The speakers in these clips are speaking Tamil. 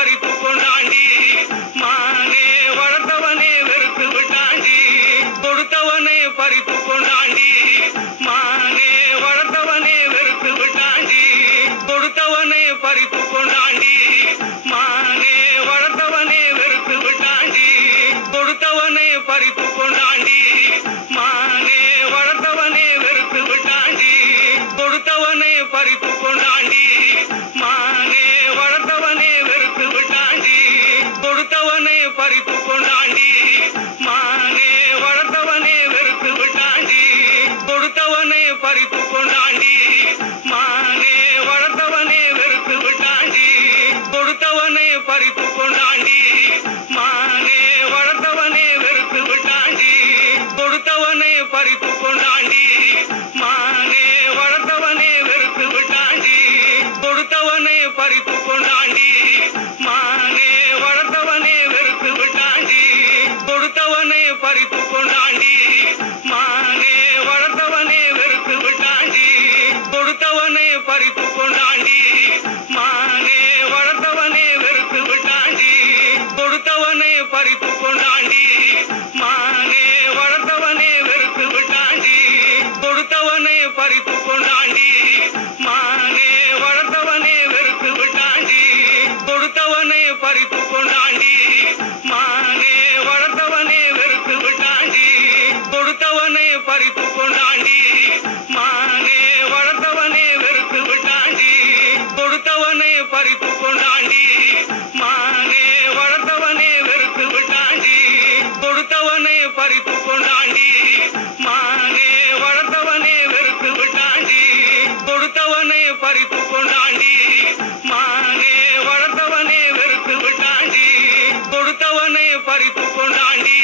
பறித்து கொண்டாண்டி மானே வளர்த்தவனே வெறுத்து விட்டாண்டி கொடுத்தவனே பறித்து கொண்டாண்டி மானே வளர்த்தவனே வெறுத்து விட்டாண்டி கொடுத்தவனே பறித்து கொண்டாண்டி மானே வளர்த்தவனே வெறுத்து விட்டாண்டி கொடுத்தவனே பறித்து கொண்டாண்டி மானே வளர்த்தவனே வெறுத்து விட்டாண்டி கொடுத்தவனே பறித்து கொண்டாண்டி மானே வளர்த்தவனே வெறுத்து விட்டாண்டி கொடுத்தவனே பறித்து கொண்டாண்டி மானே வளர்த்தவனே வெறுத்து விட்டாண்டி கொடுத்தவனே பறித்து கொண்டாண்டி மானே வளர்த்தவனே வெறுத்து விட்டாண்டி கொடுத்தவனே பறித்து கொண்டாண்டி மானே வளர்த்தவனே வெறுத்து விட்டாண்டி கொடுத்தவனே பறித்து கொண்டாண்டி மானே வளர்த்தவனே வெறுத்து விட்டாண்டி கொடுத்தவனே பறித்து கொண்டாண்டி மானே வளர்த்தவனே வெறுத்து விட்டாண்டி கொடுத்தவனே பறித்து கொண்டாண்டி மானே வளர்த்தவனே வெறுத்து விட்டாண்டி கொடுத்தவனே பறித்து கொண்டாண்டி மானே வளர்த்தவனே வெறுத்து விட்டாண்டி கொடுத்தவனே பறித்து கொண்டாண்டி மானே வளர்த்தவனே வெறுத்து விட்டாண்டி கொடுத்தவனே பறித்து கொண்டாண்டி மானே வளர்த்தவனே வெறுத்து விட்டாண்டி கொடுத்தவனே பறித்து கொண்டாண்டி மானே வளர்த்தவனே வெறுத்து விட்டாண்டி கொடுத்தவனே பறித்து கொண்டாண்டி மானே வளர்த்தவனே வெறுத்து விட்டாண்டி கொடுத்தவனே பறித்து கொண்டாண்டி மானே வளர்த்தவனே வெறுத்து விட்டாண்டி கொடுத்தவனே பறித்து கொண்டாண்டி மானே வளர்த்தவனே வெறுத்து விட்டாண்டி கொடுத்தவனே பறித்து கொண்டாண்டி மானே வளர்த்தவனே வெறுத்து விட்டாண்டி கொடுத்தவனே பறித்து கொண்டாண்டி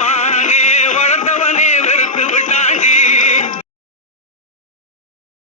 மானே வளர்த்தவனே வெறுத்து விட்டாண்டி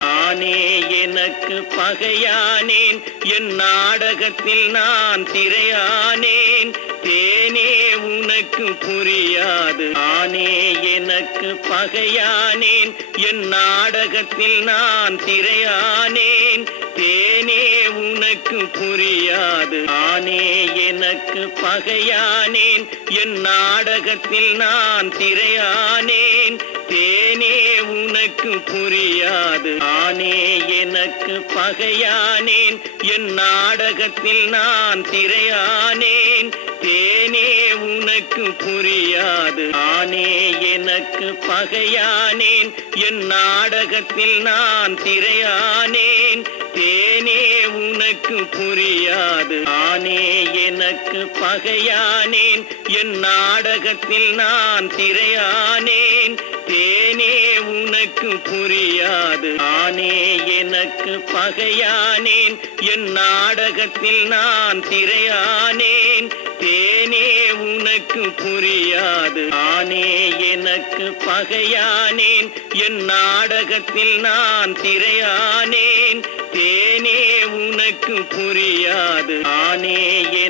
நானே எனக்கு பகையானேன் என் நாடகத்தில் நான் திரையானேன் தேனே உனக்கு புரியாது நானே எனக்கு பகையானேன் என் நாடகத்தில் நான் திரையானேன் தேனே உனக்கு புரியாது நானே எனக்கு பகையானேன் என் நாடகத்தில் நான் திரையானேன் தேனே உனக்கு புரியாது நானே எனக்கு பகையானேன் என் நாடகத்தில் நான் திரையானேன் தேனே உனக்கு புரியாது நானே எனக்கு பகையானேன் என் நாடகத்தில் நான் திரையானேன் தேனே உனக்கு புரியாது நானே எனக்கு பகையானேன் என் நாடகத்தில் நான் திரையானேன் தேனே உனக்கு புரியாது நானே எனக்கு பகையானேன் என் நாடகத்தில் நான் திரையானேன் தேனே உனக்கு புரியாது நானே எனக்கு பகையானேன் என் நாடகத்தில் நான் திரையானேன் தேனே உனக்கு புரியாது நானே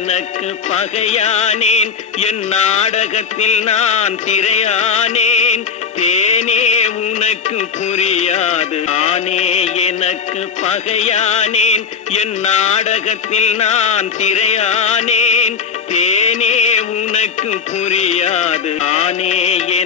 எனக்கு பகையானேன் என் நாடகத்தில் நான் திரையானேன் தேனே உனக்கு புரியாது நானே எனக்கு பகையானேன் என் நாடகத்தில் நான் திரையானேன் தேனே உனக்கு புரியாது நானே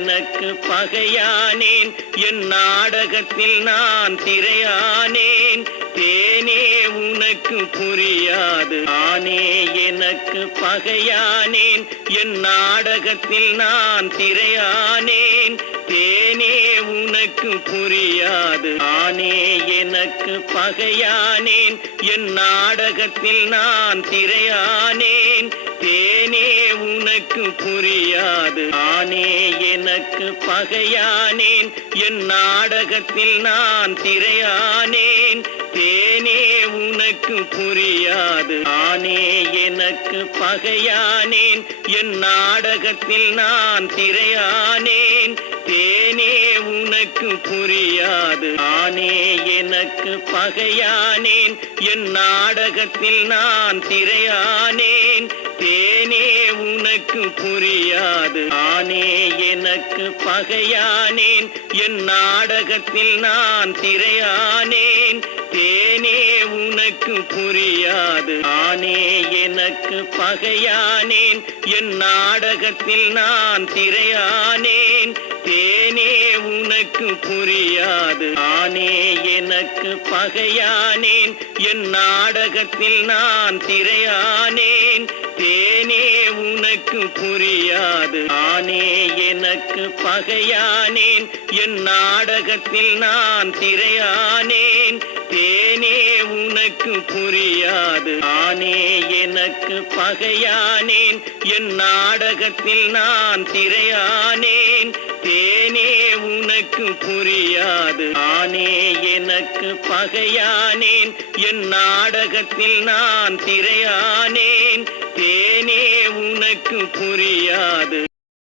எனக்கு பகையானேன் என் நாடகத்தில் நான் திரையானேன் தேனே உனக்கு புரியாது நானே எனக்கு பகையானேன் என் நாடகத்தில் நான் திரையானேன் தேனே உனக்கு புரியாது நானே எனக்கு பகையானேன் என் நாடகத்தில் நான் திரையானேன் தேனே உனக்கு புரியாது நானே எனக்கு பகையானேன் என் நாடகத்தில் நான் திரையானேன் தேனே உனக்கு புரியாது நானே எனக்கு பகையானேன் என் நாடகத்தில் நான் திரையானேன் தேனே உனக்கு புரியாது நானே எனக்கு பகையானேன் என் நாடகத்தில் நான் திரையானேன் தேனே உனக்கு புரியாது நானே எனக்கு பகையானேன் என் நாடகத்தில் நான் திரையானேன் தேனே உனக்கு உனக்கு புரியாது. நானே எனக்கு பகையானேன், என் நாடகத்தில் நான் திரையானேன். தேனே உனக்கு புரியாது. நானே எனக்கு பகையானேன், என் நாடகத்தில் நான் திரையானேன். தேனே உனக்கு புரியாது. நானே எனக்கு பகையானேன், என் நாடகத்தில் நான் திரையானேன். தேனே உனக்கு புரியாது. நானே எனக்கு பகையானேன், என் நாடகத்தில் நான் திரையானேன். தேனே உனக்கு புரியாது. நானே எனக்கு பகையானேன், என் நாடகத்தில் நான் திரையானேன். தேனே உனக்கு புரியாது.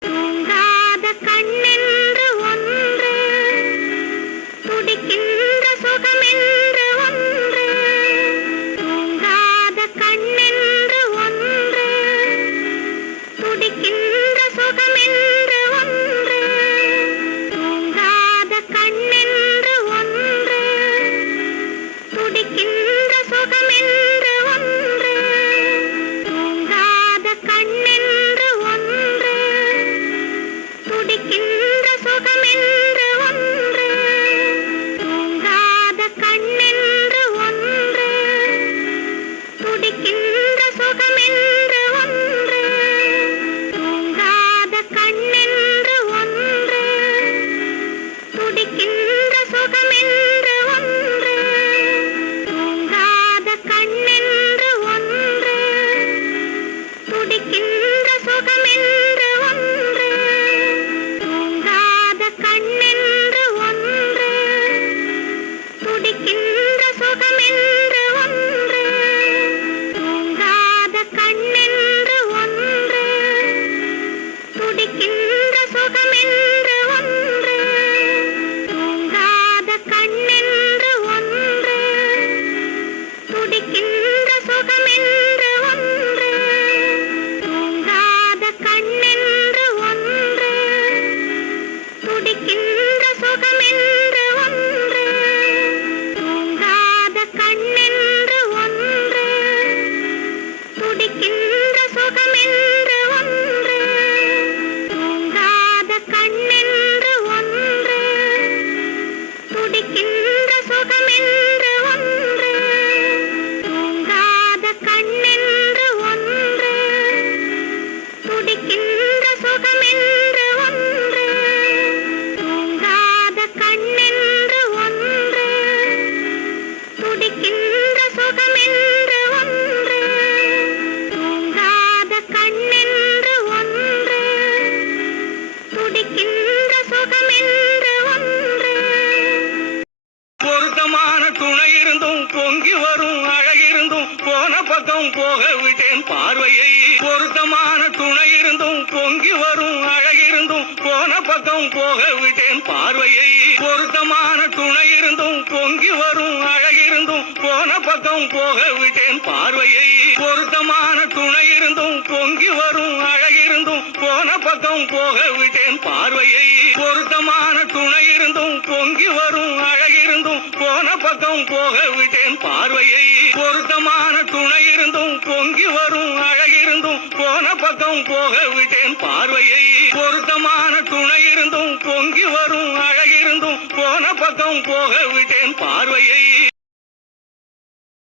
தூங்காத கண்ணென்று ஒன்று, துடிக்கின்ற சுகமென்று ஒன்று. தூங்காத கண்ணென்று ஒன்று, துடிக்கின்ற சுகமென்று ஒன்று. தூங்காத கண்ணென்று ஒன்று, துடிக்கின்ற சுகமென்று ஒன்று. தூங்காத கண்ணென்று ஒன்று, துடிக்கின்ற சுகமென்று ஒன்று. தூங்காத கண்ணென்று ஒன்று, துடிக்கின்ற சுகமென்று ஒன்று. தூங்காத கண்ணென்று ஒன்று, துடிக்கின்ற சுகமென்று ஒன்று. தூங்காத கண்ணென்று ஒன்று, துடிக்கின்ற சுகமென்று ஒன்று. தூங்காத கண்ணென்று ஒன்று, துடிக்கின்ற சுகமென்று ஒன்று. தூங்காத கண்ணென்று ஒன்று, துடிக்கின்ற சுகமென்று ஒன்று. தூங்காத கண்ணென்று ஒன்று, துடிக்கின்ற சுகமென்று ஒன்று. தூங்காத கண்ணென்று ஒன்று, துடிக்கின்ற சுகமென்று ஒன்று. தூங்காத கண்ணென்று ஒன்று, துடிக்கின்ற சுகமென்று ஒன்று. தூங்காத கண்ணென்று ஒன்று, துடிக்கின்ற சுகமென்று ஒன்று. தூங்காத கண்ணென்று ஒன்று, துடிக்கின்ற சுகமென்று ஒன்று. தூங்காத கண்ணென்று ஒன்று, துடிக்கின்ற சுகமென்று ஒன்று. தூங்காத கண்ணென்று ஒன்று, துடிக்கின்ற சுகமென்று ஒன்று. பொருத்தமான துணை இருந்தும் பொங்கி வரும் அழகிருந்தும் போன பக்கம் போக விட்டேன் பார்வையை. பொருத்தமான துணை இருந்தும் பொங்கி வரும் அழகிருந்தும் போன பக்கம் போக விட்டேன் பார்வையை. பொருத்தமான துணை இருந்தும் பொங்கி வரும் அழகிருந்தும் போன பக்கம் போக விட்டேன் பார்வையை. பொருத்தமான துணை இருந்தும் பொங்கி வரும் அழகிருந்தும் போன பக்கம் போக விட்டேன் பார்வையை. பொருத்தமான துணை இருந்தும் பொங்கி வரும் அழகிருந்தும் போன பக்கம் போக விட்டேன் பார்வையை. பொருத்தமான துணை இருந்தும் பொங்கி வரும் அழகிருந்தும் போன பக்கம் போக விட்டேன் பார்வையை. பொருத்தமான துணை இருந்தும் பொங்கி வரும் அழகிருந்தும் போன பக்கம் போக விட்டேன் பார்வையை.